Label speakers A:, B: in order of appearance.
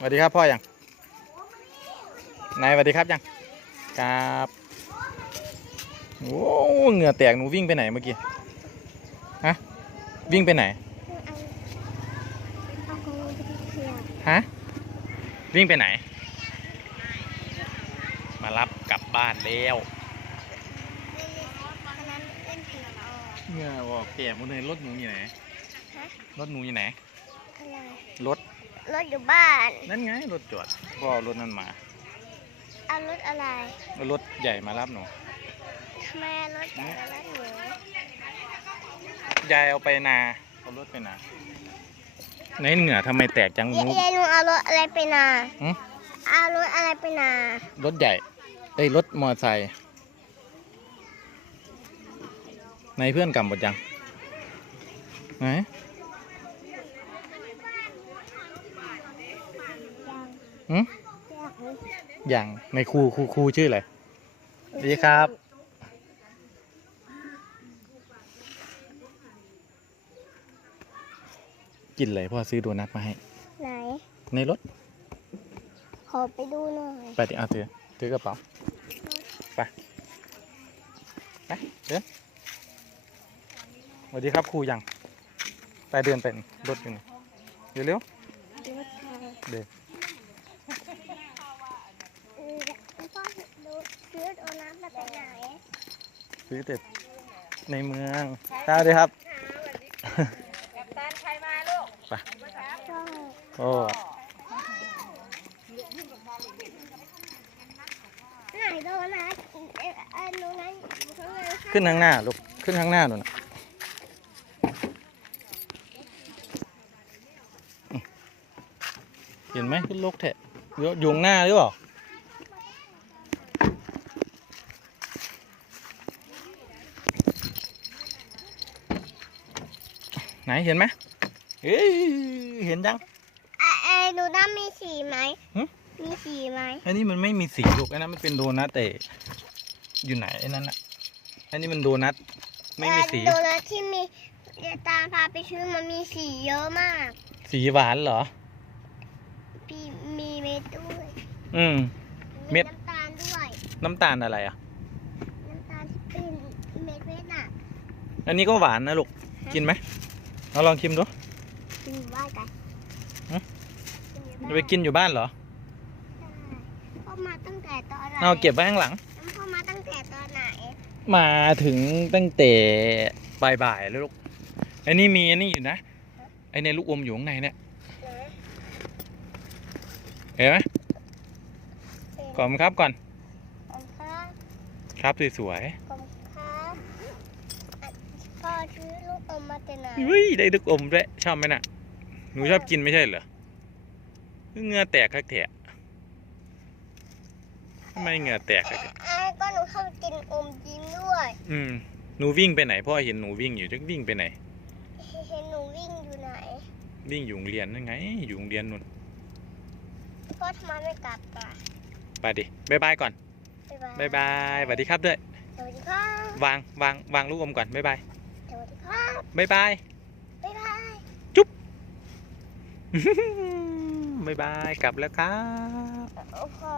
A: สวัสดีครับพ่อยังนายสวัสดีครับยังครับโอ้เหงื่อแตกหนูวิ่งไปไหนเมื่อกี้ฮะวิ่งไปไหนเอาของหนูไปเที่ยวฮะวิ่งไปไหน มารับกลับบ้านแล้วอันนั้นเล่นผีออกเหงื่อออกแตกหมดเลยรถหนูอยู่ไหนฮะรถหนูอยู่ไหนอะไรรถ
B: รถอยู่บ้าน
A: นั่นไงรถจอดพ่อเอารถนั่นมาเอารถอะไรเอารถใหญ่มารับหนู
B: ทำไมรถใหญ่กว่ารถหนู
A: ยายเอาไปนาเอารถไปนาในเหงื่อทำไมแตกจังหนู
B: ยายหนูเอารถอะไรไปนาหึเอารถอะไรไปนา
A: รถใหญ่เอ้ยรถมอเตอร์ไซค์ในเพื่อนกลับหมดยังไหน ยังหึยังยังในครูครูครูชื่ออะไรสวัสดีครับ กินเลยพ่อซื้อโดนัทมาให้ ไหน ในรถ
B: ขอไปดูหน่อย
A: ไปดิเอาถือถือกระเป๋าไปไปเดินสวัสดีครับครูยังไปเดินเป็นรถอยู่นี่เร็วเร็วรถไฟเดิน เออพ่อ ดูซื้อโดนัทมาจากไหนซื้อแต่ในเมืองตาดีครับช่องโอ้ไหนโดนัทเอ่อเอ่อโดนัทอยู่ข้างในขึ้นข้างหน้าลูก ขึ้นข้างหน้าหนูนะอืมเห็นไหมขึ้นลกแทะเดี๋ยวอยู่ข้างหน้าหรือเปล่า ไหนเห็นไหมเอ้ยเห็นยัง
B: เอ่อเอ่อโดนัทมีสีไหมหึมีสีไหม
A: อันนี้มันไม่มีสีลูกอันนั้นมันเป็นโดนัทแต่อยู่ไหนไอ้นั่นน่ะอันนี้มันโดนัทไม่มีสีโด
B: นัทที่มีเดี๋ยวตามพาไปซื้อมันมีสีเยอะมาก
A: สีหวานเหรอ
B: มีมีเม็ดด้วย
A: อืมเม็ดน้
B: ำตาลด้วย
A: น้ำตาลอะไรอะ
B: น้ำตาลที่เป็นเม็ดเม็ดน่ะ
A: อันนี้ก็หวานนะลูกกินไหม เราลองชิมดูกินอยู่บ้านกันฮะกินอยู่จะไปกินอยู่บ้านเหรอใ
B: ช่พ่อมาตั้งแต่ตอนไหนเ
A: อาเก็บไว้ข้างหลัง
B: พ่อมาตั้งแต่ตอนไหน
A: มาถึงตั้งแต่บ่ายๆแล้วลูกอันนี้มีอันนี้อยู่นะไอในลูกอมอยู่ข้างในเนี่ยเห็นไหมก่อนครับก่อนขอบคุณครับครับสวยขอบคุณครับอะพ่อซื้อลู กอมมาแต่ไหนๆเฮ้ยได้ลูกอมด้วยชอบไหมน่ะ หนูชอบกินไม่ใช่เหรอเหงื่อแตกคักแถะทำไมเหงื่อแตกคักแถะ
B: ไอ้ก็หนูชอบกินอมยิ้มด้วย
A: อืมหนูวิ่งไปไหนพ่อเห็นหนูวิ่งอยู่จะวิ่งไปไหน
B: เห็นหนูวิ่งอยู่ไหน
A: วิ่งอยู่โรงเรียนนั่นไง อยู่โรงเรียนนู่น
B: พ่อทำไมไม่กลับอะ
A: ไปดิบายบายก่อนบ๊ายบายบายบายสวัสดีครับด้วยสวัสดีครับวางวางวางลูกอมก่อนบายบายสวัสดีครั บบายบาย บ๊ายบายบายบาย กลับแล้วครับ โอ้พ่อ